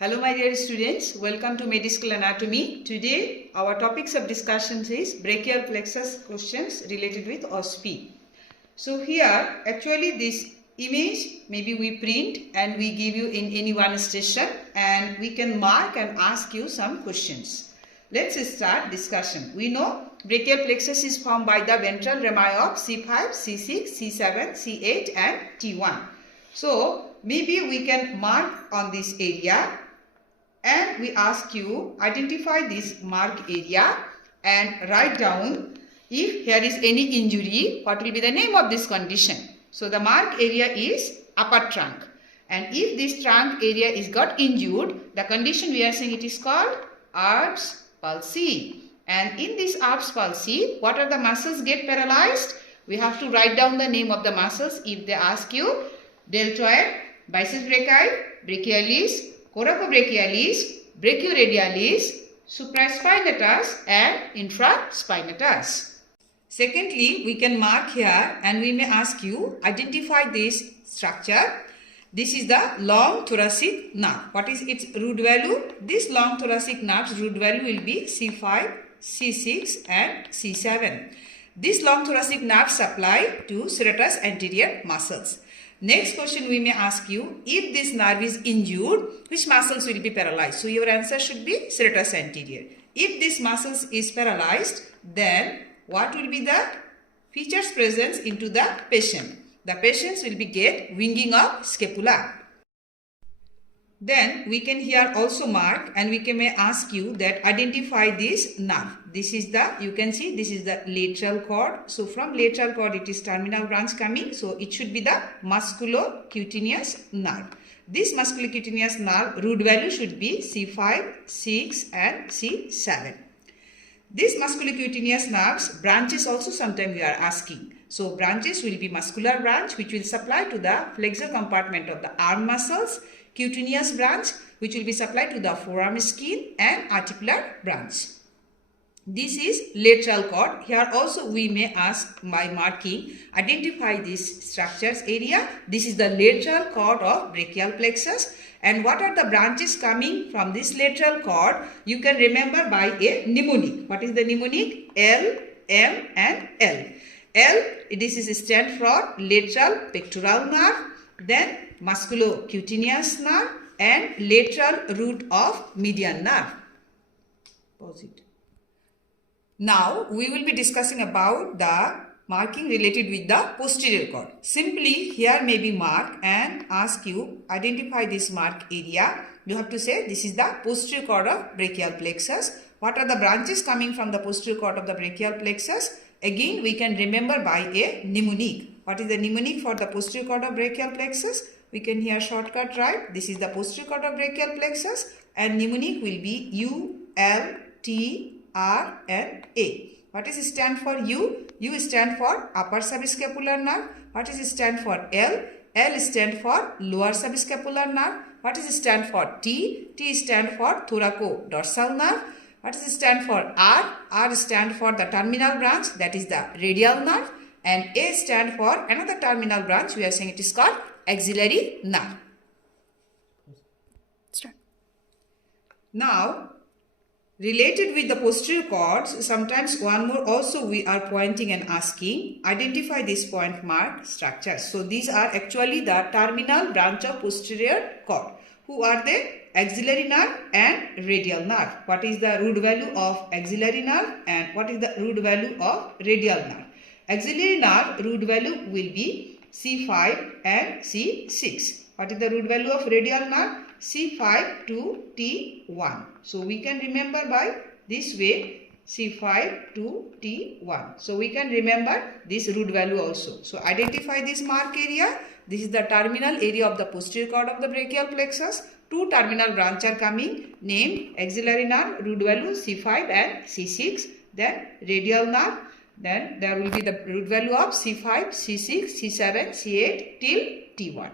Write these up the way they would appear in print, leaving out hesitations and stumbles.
Hello my dear students, welcome to Medical Anatomy. Today our topics of discussion is brachial plexus questions related with OSPE. So here actually this image maybe we print and we give you in any one station and we can mark and ask you some questions. Let's start discussion. We know brachial plexus is formed by the ventral rami of C5, C6, C7, C8 and T1. So maybe we can mark on this area and we ask you identify this mark area and write down if here is any injury, what will be the name of this condition. So the mark area is upper trunk, and if this trunk area is got injured, the condition we are saying it is called Erb's palsy. And in this Erb's palsy, what are the muscles get paralyzed? We have to write down the name of the muscles if they ask you. Deltoid, biceps brachii, brachialis, coracobrachialis, brachioradialis, supraspinatus and infraspinatus. Secondly, we can mark here and we may ask you identify this structure. This is the long thoracic nerve. What is its root value? This long thoracic nerve's root value will be C5, C6 and C7. This long thoracic nerve supply to serratus anterior muscles. Next question we may ask you, if this nerve is injured, which muscles will be paralyzed? So your answer should be serratus anterior. If this muscles is paralyzed, then what will be the features present into the patient? The patients will be get winging of scapula. Then we can here also mark and we may ask you that identify this nerve. This is the, you can see this is the lateral cord. So from lateral cord it is terminal branch coming. So it should be the musculocutaneous nerve. This musculocutaneous nerve root value should be C5, 6 and C7. This musculocutaneous nerves branches also sometimes we are asking. So branches will be muscular branch which will supply to the flexor compartment of the arm muscles, cutaneous branch which will be supplied to the forearm skin and articular branch. This is lateral cord. Here also we may ask by marking, identify this structures area. This is the lateral cord of brachial plexus. And what are the branches coming from this lateral cord? You can remember by a mnemonic. What is the mnemonic? L, M and L. L, this is stand for lateral pectoral nerve, then musculocutaneous nerve and lateral root of median nerve. Pause it. Now we will be discussing about the marking related with the posterior cord. Simply here may be mark and ask you identify this mark area. You have to say this is the posterior cord of brachial plexus. What are the branches coming from the posterior cord of the brachial plexus? Again we can remember by a mnemonic. What is the mnemonic for the posterior cord of brachial plexus? We can here shortcut write. This is the posterior cord of brachial plexus and mnemonic will be U, L, T, R and A. What is stand for U? U stand for upper subscapular nerve. What is stand for L? L stand for lower subscapular nerve. What is stand for T? T stand for thoracodorsal nerve. What is stand for R? R stand for the terminal branch, that is the radial nerve, and A stand for another terminal branch. We are saying it is called axillary nerve. Start. Now, related with the posterior cords, sometimes one more also we are pointing and asking, identify this point mark structures. So these are actually the terminal branch of posterior cord. Who are they? Axillary nerve and radial nerve. What is the root value of axillary nerve and what is the root value of radial nerve? Axillary nerve root value will be C5 and C6. What is the root value of radial nerve? C5 to T1. So we can remember by this way C5 to T1. So we can remember this root value also. So identify this mark area. This is the terminal area of the posterior cord of the brachial plexus. Two terminal branch are coming, named axillary nerve, root value C5 and C6. Then radial nerve. Then there will be the root value of C5, C6, C7, C8 till T1.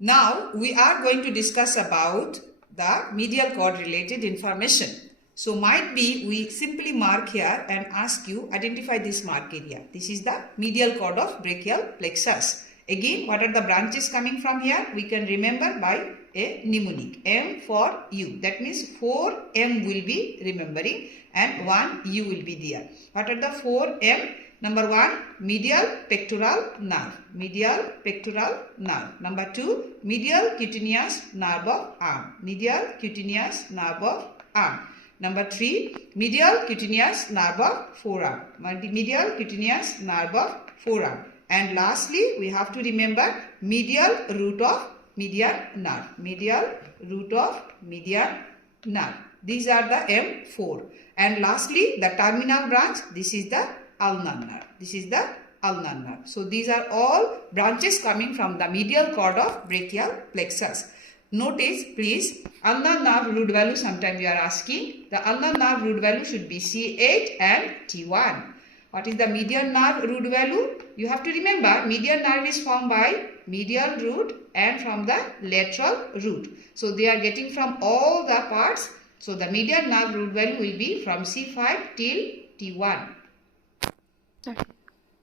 Now we are going to discuss about the medial cord related information. So might be we simply mark here and ask you identify this mark area. This is the medial cord of brachial plexus. Again, what are the branches coming from here? We can remember by a mnemonic. M for U. That means 4 M will be remembering and 1 U will be there. What are the 4 M? Number 1, medial pectoral nerve. Medial pectoral nerve. Number 2, medial cutaneous nerve of arm. Medial cutaneous nerve of arm. Number 3, medial cutaneous nerve of forearm. Medial cutaneous nerve of forearm. And lastly, we have to remember medial root of median nerve. Medial root of median nerve. These are the M4. And lastly, the terminal branch. This is the ulnar nerve. This is the ulnar nerve. So these are all branches coming from the medial cord of brachial plexus. Notice, please, ulnar nerve root value sometimes you are asking. The ulnar nerve root value should be C8 and T1. What is the median nerve root value? You have to remember, median nerve is formed by medial root and from the lateral root. So they are getting from all the parts. So the median nerve root value will be from C5 till T1.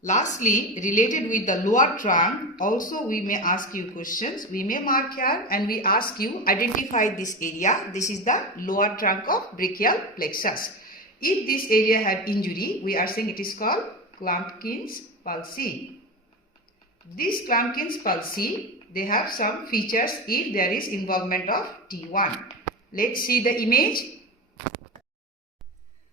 Lastly, related with the lower trunk, also we may ask you questions. We may mark here and we ask you identify this area. This is the lower trunk of brachial plexus. If this area had injury, we are saying it is called Klumpkin's palsy. This Klumpkin's palsy, they have some features if there is involvement of T1. Let's see the image.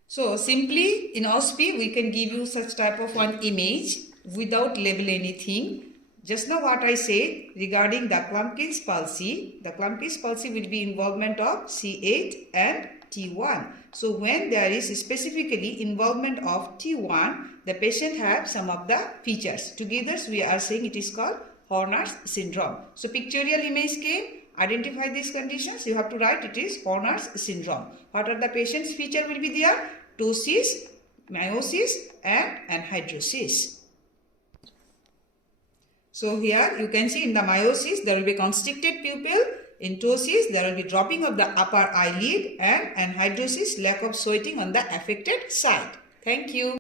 So simply in OSPI, we can give you such type of one image without label anything. Just now what I said regarding the Klumpkin's palsy, the Klumpkin's palsy will be involvement of C8 and T1. So when there is specifically involvement of T1, the patient has some of the features. Together we are saying it is called Horner's syndrome. So pictorial image came, identify these conditions. You have to write it is Horner's syndrome. What are the patient's feature will be there? Ptosis, meiosis and anhidrosis. So here you can see in the meiosis there will be constricted pupil. In ptosis there will be dropping of the upper eyelid and anhidrosis lack of sweating on the affected side. Thank you.